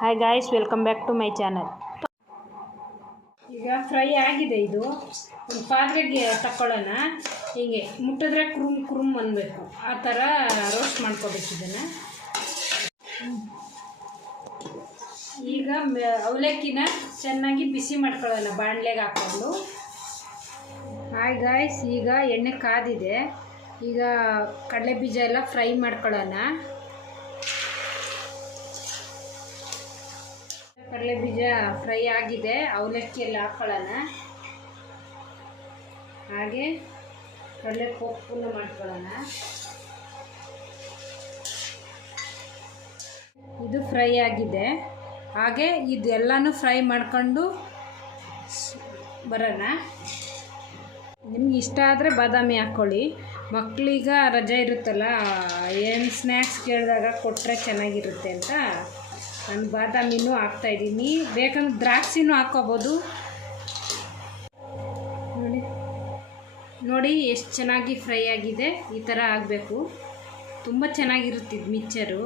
Hi guys, welcome back to my channel. ಈಗ fry ಆಗಿದೆ. ಇದು ಒಂದು ಪಾತ್ರೆಗೆ ತಗೊಳ್ಳೋಣ. ಹೀಗೆ ಮುಟ್ಟಿದ್ರೆ ಕುರುಮ್ ಕುರುಮ್ ಅನ್ನಬೇಕು. ಆ ಥರ ರೋಸ್ಟ್ ಮಾಡ್ಕೋಬೇಕು ಇದನ್ನು. ಈಗ ಅವಲಕ್ಕಿನ ಚೆನ್ನಾಗಿ ಬಿಸಿ ಮಾಡ್ಕೊಳ್ಳೋಣ ಬಾಣಲೆಗೆ ಹಾಕ್ಕೊಂಡು. ಹಾಯ್ ಗಾಯ್ಸ್, ಈಗ ಎಣ್ಣೆ ಕಾದಿದೆ. ಈಗ ಕಡಲೆ ಬೀಜ ಎಲ್ಲ ಫ್ರೈ ಮಾಡ್ಕೊಳ್ಳೋಣ. ಕಡಲೆ ಬೀಜ ಫ್ರೈ ಆಗಿದೆ. ಅವಲಕ್ಕಿ ಎಲ್ಲ ಹಾಕ್ಕೊಳ್ಳೋಣ. ಹಾಗೆ ಕಡಲೆ ಪಪ್ಪನ್ನು ಮಾಡ್ಕೊಳ್ಳೋಣ. ಇದು ಫ್ರೈ ಆಗಿದೆ. ಹಾಗೆ ಇದೆಲ್ಲನೂ ಫ್ರೈ ಮಾಡ್ಕೊಂಡು ಬರೋಣ. ನಿಮ್ಗೆ ಇಷ್ಟ ಆದರೆ ಬಾದಾಮಿ ಹಾಕ್ಕೊಳ್ಳಿ. ಮಕ್ಕಳಿಗೆ ರಜೆ ಇರುತ್ತಲ್ಲ, ಏನು ಸ್ನ್ಯಾಕ್ಸ್ ಕೇಳಿದಾಗ ಕೊಟ್ಟರೆ ಚೆನ್ನಾಗಿರುತ್ತೆ ಅಂತ ನಾನು ಬಾದಾಮಿನೂ ಹಾಕ್ತಾಯಿದ್ದೀನಿ. ಬೇಕಂದ್ರೆ ದ್ರಾಕ್ಷಿನೂ ಹಾಕ್ಕೋಬೋದು. ನೋಡಿ ಎಷ್ಟು ಚೆನ್ನಾಗಿ ಫ್ರೈ ಆಗಿದೆ. ಈ ಥರ ಆಗಬೇಕು. ತುಂಬ ಚೆನ್ನಾಗಿರುತ್ತೆ ಇದು ಮಿಕ್ಚರು,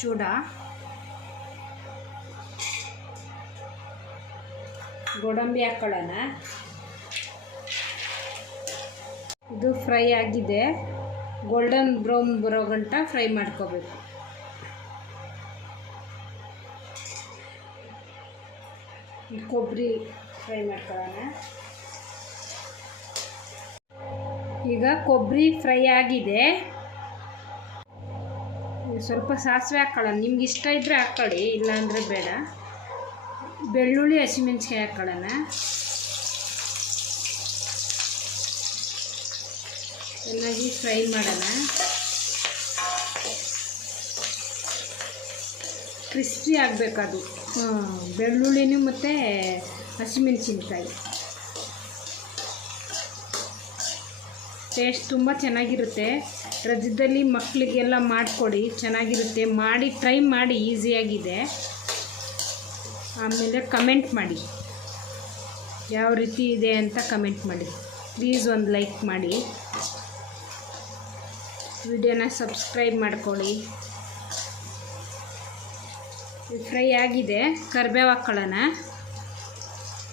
ಚೂಡ. ಗೋಡಂಬಿ ಹಾಕ್ಕೊಳ್ಳೋಣ. ಇದು ಫ್ರೈ ಆಗಿದೆ. ಗೋಲ್ಡನ್ ಬ್ರೌನ್ ಬರೋ ಗಂಟ ಫ್ರೈ ಮಾಡ್ಕೋಬೇಕು. ಕೊಬ್ಬರಿ ಫ್ರೈ ಮಾಡ್ಕೊಳ್ಳೋಣ. ಈಗ ಕೊಬ್ಬರಿ ಫ್ರೈ ಆಗಿದೆ. ಸ್ವಲ್ಪ ಸಾಸಿವೆ ಹಾಕ್ಕೊಳ್ಳೋಣ. ನಿಮ್ಗೆ ಇಷ್ಟ ಇದ್ದರೆ ಹಾಕ್ಕೊಳ್ಳಿ, ಇಲ್ಲಾಂದರೆ ಬೇಡ. ಬೆಳ್ಳುಳ್ಳಿ, ಹಸಿಮೆಣಸಿನ್ಕಾಯಿ ಹಾಕ್ಕೊಳ್ಳೋಣ. ಚೆನ್ನಾಗಿ ಫ್ರೈ ಮಾಡೋಣ. ಕ್ರಿಸ್ಪಿ ಆಗಬೇಕದು, ಬೆಳ್ಳುಳ್ಳಿನೂ ಮತ್ತು ಹಸಿಮೆಣಸಿನ್ಕಾಯಿ. ಟೇಸ್ಟ್ ತುಂಬ ಚೆನ್ನಾಗಿರುತ್ತೆ. ರಜದಲ್ಲಿ ಮಕ್ಕಳಿಗೆಲ್ಲ ಮಾಡಿಕೊಡಿ, ಚೆನ್ನಾಗಿರುತ್ತೆ. ಮಾಡಿ ಟ್ರೈ ಮಾಡಿ, ಈಸಿಯಾಗಿದೆ. ಆಮೇಲೆ ಕಮೆಂಟ್ ಮಾಡಿ, ಯಾವ ರೀತಿ ಇದೆ ಅಂತ ಕಮೆಂಟ್ ಮಾಡಿ. ಪ್ಲೀಸ್ ಒಂದು ಲೈಕ್ ಮಾಡಿ, ವಿಡಿಯೋನ ಸಬ್ಸ್ಕ್ರೈಬ್ ಮಾಡ್ಕೊಳ್ಳಿ. ಫ್ರೈ ಆಗಿದೆ. ಕರಿಬೇವು ಹಾಕ್ಕೊಳ್ಳೋಣ.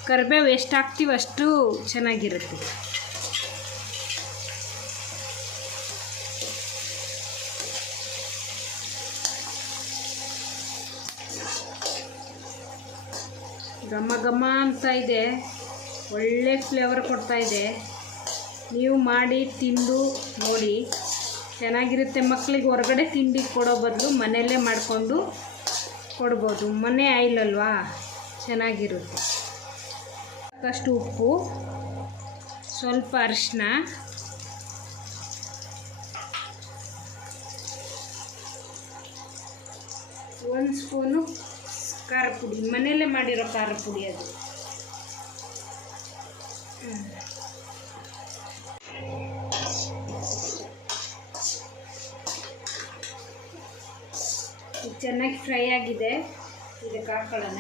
ಕರಿಬೇವು ಎಷ್ಟು ಹಾಕ್ತೀವಿ ಅಷ್ಟು ಚೆನ್ನಾಗಿರುತ್ತೆ. ಘಮ ಘಮ ಅಂತ ಇದೆ. ಒಳ್ಳೆ ಫ್ಲೇವರ್ ಕೊಡ್ತಾ ಇದೆ. ನೀವು ಮಾಡಿ ತಿಂದು ನೋಡಿ, ಚೆನ್ನಾಗಿರುತ್ತೆ. ಮಕ್ಕಳಿಗೆ ಹೊರಗಡೆ ತಿಂಡಿ ಕೊಡೋ ಬದಲು ಮನೆಯಲ್ಲೇ ಮಾಡಿಕೊಂಡು ಕೊಡ್ಬೋದು. ಮನೆ ಆಯಿಲ್ ಅಲ್ವಾ, ಚೆನ್ನಾಗಿರುತ್ತೆ. ಸಾಕಷ್ಟು ಉಪ್ಪು, ಸ್ವಲ್ಪ ಅರಿಶಿನ, ಒಂದು ಸ್ಪೂನು ಖಾರ ಪುಡಿ, ಮನೆಯಲ್ಲೇ ಮಾಡಿರೋ ಖಾರ ಪುಡಿ ಅದು. ಚೆನ್ನಾಗಿ ಫ್ರೈ ಆಗಿದೆ. ಇದಕ್ಕೆ ಹಾಕ್ಕೊಳ್ಳೋಣ.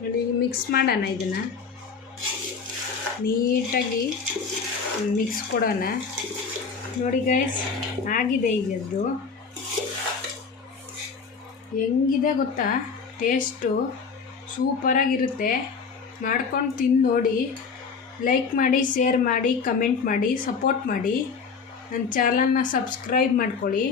ನೋಡಿ, ಮಿಕ್ಸ್ ಮಾಡೋಣ. ಇದನ್ನು ನೀಟಾಗಿ ಮಿಕ್ಸ್ ಕೊಡೋಣ. ನೋಡಿ ಗೈಸ್, ಆಗಿದೆ. ಈಗದ್ದು ಹೆಂಗಿದೆ ಗೊತ್ತಾ? ಟೇಸ್ಟು ಸೂಪರಾಗಿರುತ್ತೆ. ಮಾಡ್ಕೊಂಡು ತಿಂದು ನೋಡಿ. ಲೈಕ್ ಮಾಡಿ, ಶೇರ್ ಮಾಡಿ, ಕಮೆಂಟ್ ಮಾಡಿ, ಸಪೋರ್ಟ್ ಮಾಡಿ. ನನ್ನ ಚಾನಲ್ನ ಸಬ್ಸ್ಕ್ರೈಬ್ ಮಾಡ್ಕೊಳ್ಳಿ.